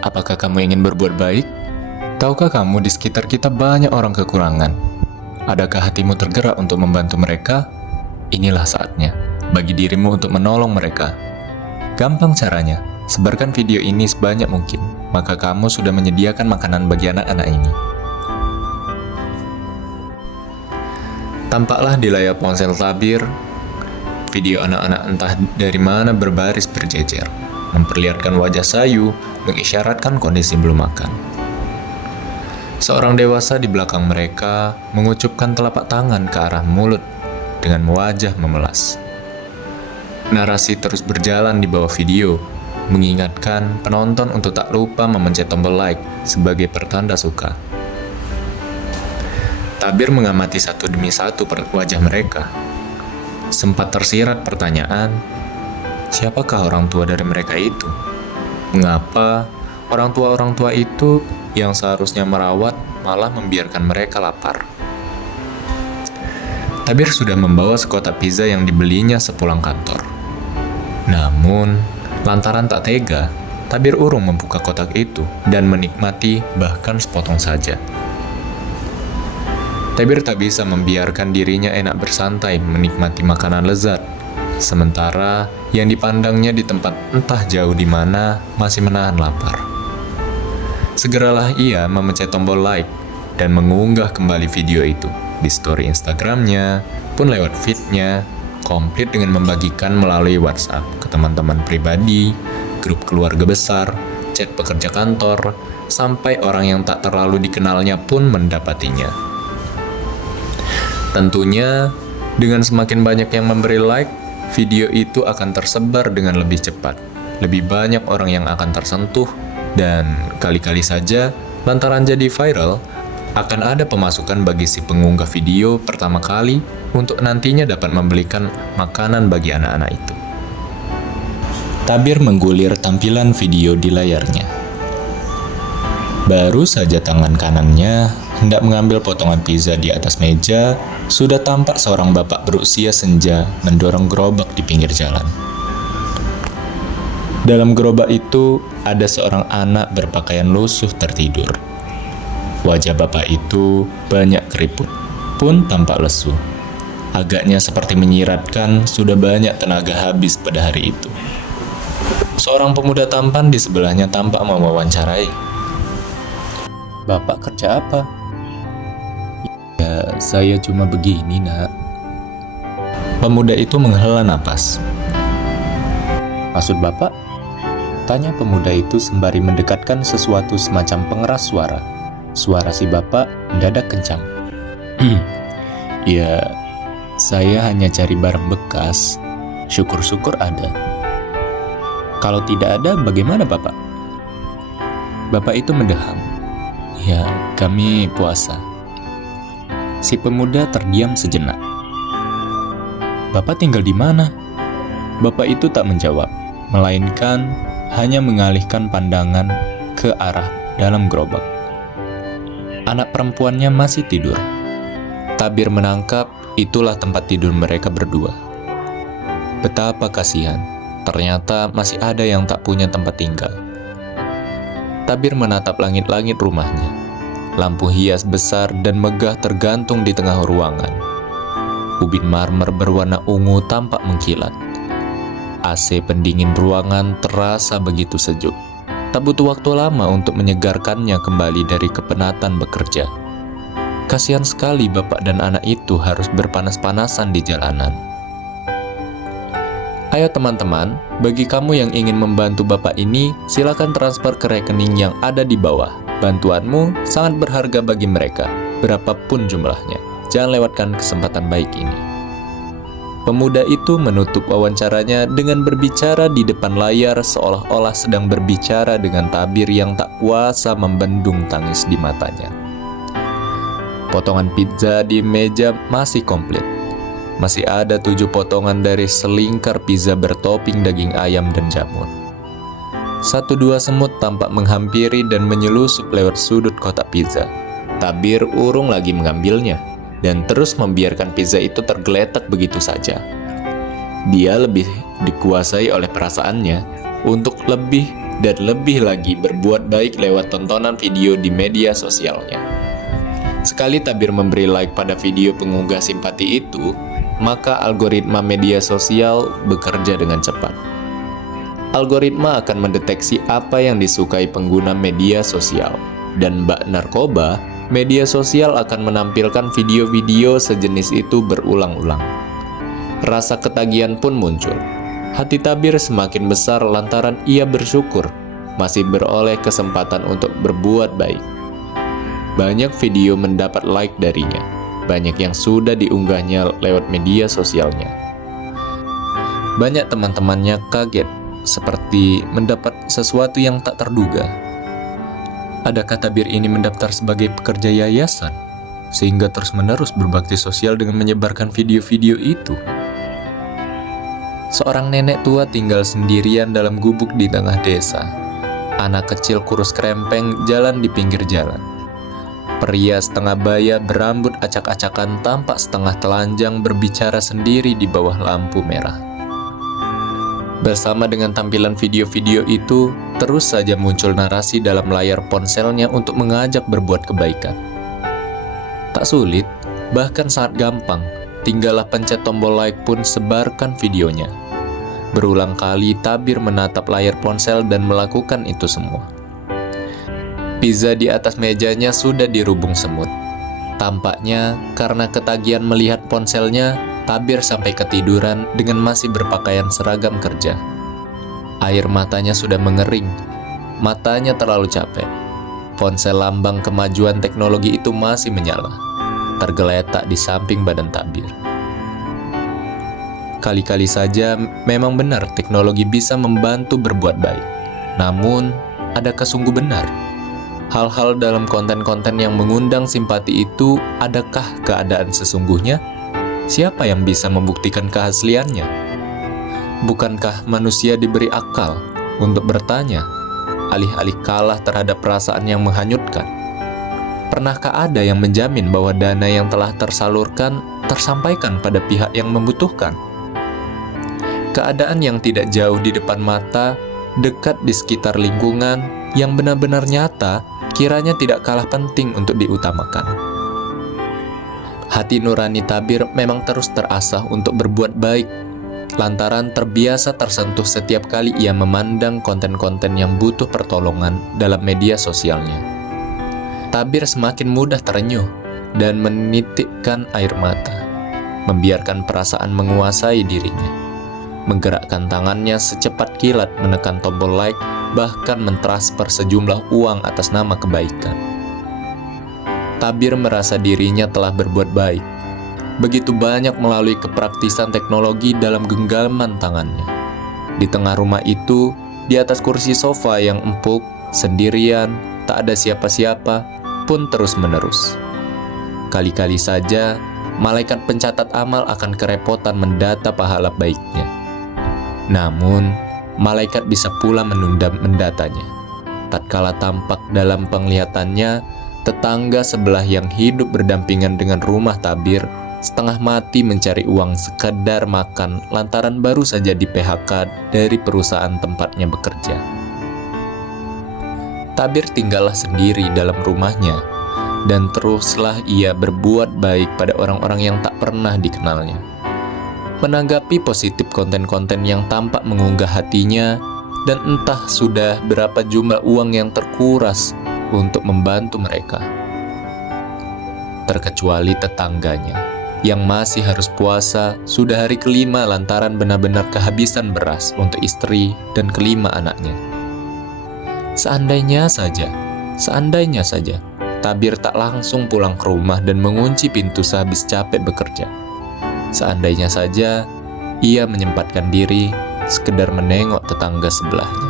Apakah kamu ingin berbuat baik? Tahukah kamu di sekitar kita banyak orang kekurangan? Adakah hatimu tergerak untuk membantu mereka? Inilah saatnya bagi dirimu untuk menolong mereka. Gampang caranya, sebarkan video ini sebanyak mungkin, maka kamu sudah menyediakan makanan bagi anak-anak ini. Tampaklah di layar ponsel Tabir, video anak-anak entah dari mana berbaris berjejer, memperlihatkan wajah sayu, mengisyaratkan kondisi belum makan. Seorang dewasa di belakang mereka mengucupkan telapak tangan ke arah mulut dengan wajah memelas. Narasi terus berjalan di bawah video, mengingatkan penonton untuk tak lupa memencet tombol like sebagai pertanda suka. Tabir mengamati satu demi satu wajah mereka. Sempat tersirat pertanyaan, siapakah orang tua dari mereka itu? Mengapa orang tua itu yang seharusnya merawat malah membiarkan mereka lapar? Tabir sudah membawa sekotak pizza yang dibelinya sepulang kantor. Namun, lantaran tak tega, Tabir urung membuka kotak itu dan menikmati bahkan sepotong saja. Tabir tak bisa membiarkan dirinya enak bersantai menikmati makanan lezat, sementara yang dipandangnya di tempat entah jauh di mana masih menahan lapar. Segeralah ia memencet tombol like dan mengunggah kembali video itu di story Instagramnya, pun lewat feed-nya, komplit dengan membagikan melalui WhatsApp ke teman-teman pribadi, grup keluarga besar, chat pekerja kantor, sampai orang yang tak terlalu dikenalnya pun mendapatinya. Tentunya, dengan semakin banyak yang memberi like, video itu akan tersebar dengan lebih cepat. Lebih banyak orang yang akan tersentuh, dan kali-kali saja, lantaran jadi viral, akan ada pemasukan bagi si pengunggah video pertama kali untuk nantinya dapat membelikan makanan bagi anak-anak itu. Tabir menggulir tampilan video di layarnya. Baru saja tangan kanannya hendak mengambil potongan pizza di atas meja, sudah tampak seorang bapak berusia senja mendorong gerobak di pinggir jalan. Dalam gerobak itu, ada seorang anak berpakaian lusuh tertidur. Wajah bapak itu banyak keriput, pun tampak lesu. Agaknya seperti menyiratkan sudah banyak tenaga habis pada hari itu. Seorang pemuda tampan di sebelahnya tampak mewawancarai. "Bapak kerja apa?" "Ya, saya cuma begini, Nak." Pemuda itu menghela napas. "Maksud Bapak?" tanya pemuda itu sembari mendekatkan sesuatu semacam pengeras suara. Suara si bapak mendadak kencang. "Ya, saya hanya cari barang bekas. Syukur-syukur ada." "Kalau tidak ada, bagaimana Bapak?" Bapak itu mendeham. "Ya, kami puasa." Si pemuda terdiam sejenak. "Bapak tinggal di mana?" Bapak itu tak menjawab, melainkan hanya mengalihkan pandangan ke arah dalam gerobak. Anak perempuannya masih tidur. Tabir menangkap itulah tempat tidur mereka berdua. Betapa kasihan, ternyata masih ada yang tak punya tempat tinggal. Tabir menatap langit-langit rumahnya. Lampu hias besar dan megah tergantung di tengah ruangan. Ubin marmer berwarna ungu tampak mengkilat. AC pendingin ruangan terasa begitu sejuk. Tak butuh waktu lama untuk menyegarkannya kembali dari kepenatan bekerja. Kasihan sekali bapak dan anak itu harus berpanas-panasan di jalanan. Ayo teman-teman, bagi kamu yang ingin membantu bapak ini, silakan transfer ke rekening yang ada di bawah. Bantuanmu sangat berharga bagi mereka, berapapun jumlahnya. Jangan lewatkan kesempatan baik ini. Pemuda itu menutup wawancaranya dengan berbicara di depan layar seolah-olah sedang berbicara dengan Tabir yang tak kuasa membendung tangis di matanya. Potongan pizza di meja masih komplit. Masih ada 7 potongan dari selingkar pizza bertoping daging ayam dan jamur. 1-2 semut tampak menghampiri dan menyelusup lewat sudut kotak pizza. Tabir urung lagi mengambilnya dan terus membiarkan pizza itu tergeletak begitu saja. Dia lebih dikuasai oleh perasaannya untuk lebih dan lebih lagi berbuat baik lewat tontonan video di media sosialnya. Sekali Tabir memberi like pada video pengunggah simpati itu, maka algoritma media sosial bekerja dengan cepat. Algoritma akan mendeteksi apa yang disukai pengguna media sosial, dan bak narkoba, media sosial akan menampilkan video-video sejenis itu berulang-ulang. Rasa ketagihan pun muncul. Hati Tabir semakin besar lantaran ia bersyukur masih beroleh kesempatan untuk berbuat baik. Banyak video mendapat like darinya, banyak yang sudah diunggahnya lewat media sosialnya. Banyak teman-temannya kaget, seperti mendapat sesuatu yang tak terduga. Adakah Tabir ini mendaftar sebagai pekerja yayasan, sehingga terus-menerus berbakti sosial dengan menyebarkan video-video itu? Seorang nenek tua tinggal sendirian dalam gubuk di tengah desa. Anak kecil kurus krempeng jalan di pinggir jalan. Pria setengah baya berambut acak-acakan tampak setengah telanjang berbicara sendiri di bawah lampu merah. Bersama dengan tampilan video-video itu, terus saja muncul narasi dalam layar ponselnya untuk mengajak berbuat kebaikan. Tak sulit, bahkan sangat gampang. Tinggallah pencet tombol like pun sebarkan videonya. Berulang kali Tabir menatap layar ponsel dan melakukan itu semua. Pizza di atas mejanya sudah dirubung semut. Tampaknya karena ketagihan melihat ponselnya, Tabir sampai ketiduran dengan masih berpakaian seragam kerja. Air matanya sudah mengering. Matanya terlalu capek. Ponsel lambang kemajuan teknologi itu masih menyala, tergeletak di samping badan Tabir. Kali-kali saja memang benar teknologi bisa membantu berbuat baik. Namun, adakah sungguh benar? Hal-hal dalam konten-konten yang mengundang simpati itu, adakah keadaan sesungguhnya? Siapa yang bisa membuktikan keasliannya? Bukankah manusia diberi akal untuk bertanya, alih-alih kalah terhadap perasaan yang menghanyutkan? Pernahkah ada yang menjamin bahwa dana yang telah tersalurkan tersampaikan pada pihak yang membutuhkan? Keadaan yang tidak jauh di depan mata, dekat di sekitar lingkungan, yang benar-benar nyata, kiranya tidak kalah penting untuk diutamakan. Hati nurani Tabir memang terus terasah untuk berbuat baik, lantaran terbiasa tersentuh setiap kali ia memandang konten-konten yang butuh pertolongan dalam media sosialnya. Tabir semakin mudah terenyuh dan menitikkan air mata, membiarkan perasaan menguasai dirinya. Menggerakkan tangannya secepat kilat menekan tombol like, bahkan mentransfer sejumlah uang atas nama kebaikan. Tabir merasa dirinya telah berbuat baik. Begitu banyak melalui kepraktisan teknologi dalam genggaman tangannya. Di tengah rumah itu, di atas kursi sofa yang empuk, sendirian, tak ada siapa-siapa, pun terus-menerus. Kali-kali saja, malaikat pencatat amal akan kerepotan mendata pahala baiknya. Namun, malaikat bisa pula menunda mendatanya. Tatkala tampak dalam penglihatannya, tetangga sebelah yang hidup berdampingan dengan rumah Tabir, setengah mati mencari uang sekedar makan lantaran baru saja di-PHK dari perusahaan tempatnya bekerja. Tabir tinggallah sendiri dalam rumahnya, dan teruslah ia berbuat baik pada orang-orang yang tak pernah dikenalnya. Menanggapi positif konten-konten yang tampak mengunggah hatinya, dan entah sudah berapa jumlah uang yang terkuras untuk membantu mereka. Terkecuali tetangganya, yang masih harus puasa sudah hari kelima lantaran benar-benar kehabisan beras untuk istri dan kelima anaknya. Seandainya saja, Tabir tak langsung pulang ke rumah dan mengunci pintu sehabis capek bekerja. Seandainya saja ia menyempatkan diri sekedar menengok tetangga sebelahnya.